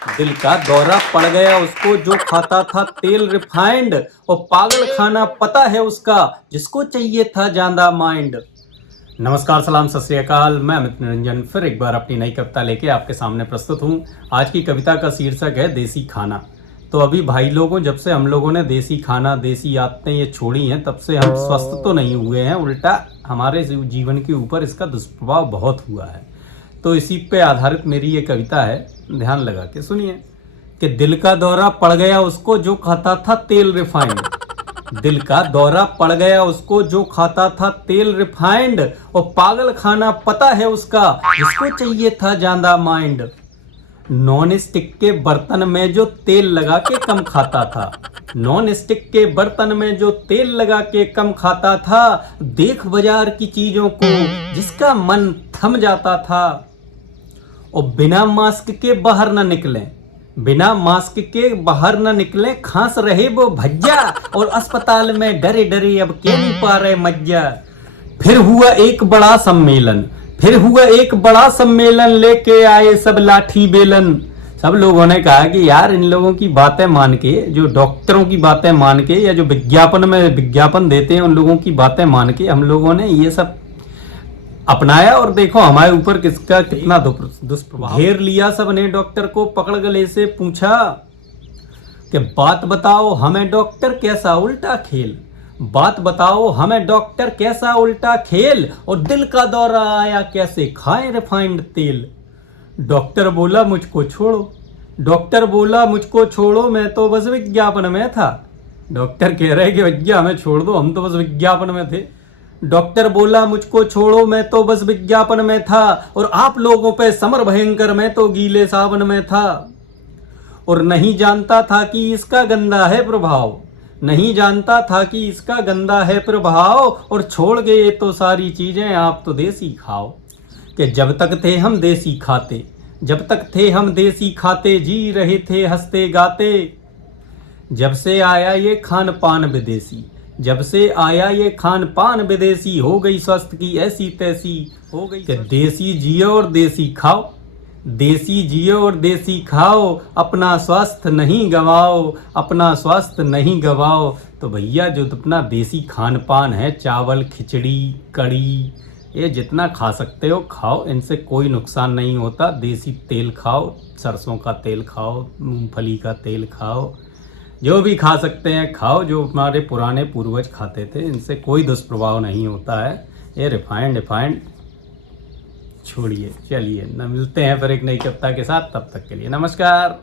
दिल का दौरा पड़ गया उसको जो खाता था तेल रिफाइंड, और पागल खाना पता है उसका जिसको चाहिए था ज्यादा माइंड। नमस्कार, सलाम, सत श्री अकाल। मैं अमित निरंजन फिर एक बार अपनी नई कविता लेके आपके सामने प्रस्तुत हूँ। आज की कविता का शीर्षक है देसी खाना। तो अभी भाई लोगों, जब से हम लोगों ने देसी खाना, देसी आदतें ये छोड़ी हैं, तब से हम स्वस्थ तो नहीं हुए हैं, उल्टा हमारे जीवन के ऊपर इसका दुष्प्रभाव बहुत हुआ है। तो इसी पे आधारित मेरी ये कविता है, ध्यान लगा के सुनिए। कि दिल का दौरा पड़ गया उसको जो खाता था तेल रिफाइंड, दिल का दौरा पड़ गया उसको जो खाता था तेल रिफाइंड, और पागल खाना पता है उसका जिसको चाहिए था ज्यादा माइंड। नॉन स्टिक के बर्तन में जो तेल लगा के कम खाता था, नॉन स्टिक के बर्तन में जो तेल लगा के कम खाता था, देख बाजार की चीजों को जिसका मन थम जाता था। और बिना मास्क के बाहर ना निकलें, बिना मास्क के बाहर ना निकलें, खांस रहे वो भज्जा, और अस्पताल में डरे डरे अब कह नहीं पा रहे मज्जा। फिर हुआ एक बड़ा सम्मेलन, फिर हुआ एक बड़ा सम्मेलन, लेके आए सब लाठी बेलन। सब लोगों ने कहा कि यार इन लोगों की बातें मान के, जो डॉक्टरों की बातें मान के, या जो विज्ञापन में विज्ञापन देते हैं उन लोगों की बातें मान के हम लोगों ने ये सब अपनाया, और देखो हमारे ऊपर किसका कितना दुष्प्रभाव। घेर लिया सबने डॉक्टर को, पकड़ गले से पूछा कि बात बताओ हमें डॉक्टर कैसा उल्टा खेल, बात बताओ हमें डॉक्टर कैसा उल्टा खेल, और दिल का दौरा आया कैसे खाएं रिफाइंड तेल। डॉक्टर बोला मुझको छोड़ो, डॉक्टर बोला मुझको छोड़ो, मैं तो बस विज्ञापन में था। डॉक्टर कह रहे कि भैया हमें छोड़ दो, हम तो बस विज्ञापन में थे। डॉक्टर बोला मुझको छोड़ो, मैं तो बस विज्ञापन में था, और आप लोगों पे समर भयंकर, मैं तो गीले सावन में था। और नहीं जानता था कि इसका गंदा है प्रभाव, नहीं जानता था कि इसका गंदा है प्रभाव, और छोड़ गए तो सारी चीजें आप तो देसी खाओ। कि जब तक थे हम देसी खाते, जब तक थे हम देसी खाते, जी रहे थे हंसते गाते। जब से आया ये खान पान विदेशी, जब से आया ये खान पान विदेशी, हो गई स्वास्थ्य की ऐसी तैसी हो गई। कि देसी जियो और देसी खाओ, देसी जियो और देसी खाओ, अपना स्वास्थ्य नहीं गवाओ, अपना स्वास्थ्य नहीं गवाओ। तो भैया जो अपना देसी खान पान है, चावल, खिचड़ी, कड़ी, ये जितना खा सकते हो खाओ, इनसे कोई नुकसान नहीं होता। देसी तेल खाओ, सरसों का तेल खाओ, मूंगफली का तेल खाओ, जो भी खा सकते हैं खाओ, जो हमारे पुराने पूर्वज खाते थे, इनसे कोई दुष्प्रभाव नहीं होता है। ये रिफाइंड छोड़िए। चलिए न मिलते हैं फिर एक नई कविता के साथ, तब तक के लिए नमस्कार।